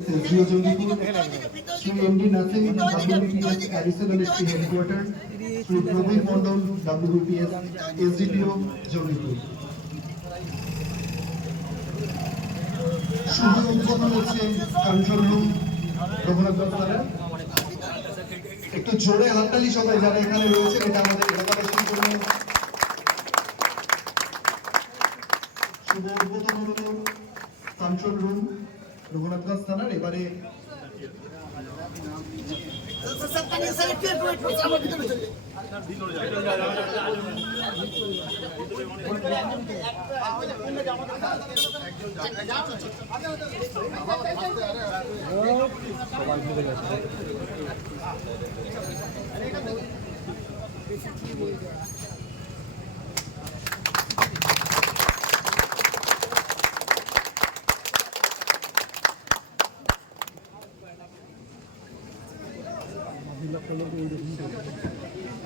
SGO Jodhpur, Sri MD Nasim, WBPS Additional SC Headquarters, Sri Prabir Mondol, WBPS SDPO Jodhpur. শুভ উদ্বোধন হচ্ছে control room Raghunath দত্তরা। একটু জোরে হাততালি সবাই যারা এখানে রয়েছেন, এটা আমাদের এলাকাবাসীর জন্য শুভ উদ্বোধন হলো কন্ট্রোল রুম রঘুনাথগঞ্জ থানার। এবারে